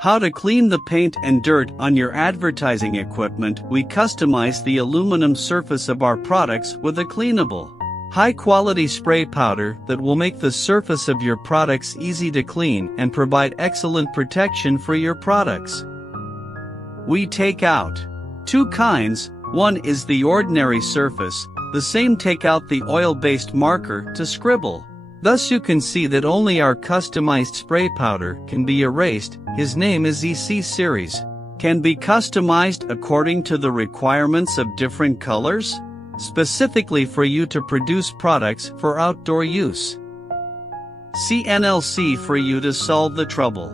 How to clean the paint and dirt on your advertising equipment. We customize the aluminum surface of our products with a cleanable, high-quality spray powder that will make the surface of your products easy to clean and provide excellent protection for your products. We take out two kinds. One is the ordinary surface. The same take out the oil-based marker to scribble. Thus you can see that only our customized spray powder can be erased. His name is EC Series. Can be customized according to the requirements of different colors, specifically for you to produce products for outdoor use. CNLC for you to solve the trouble.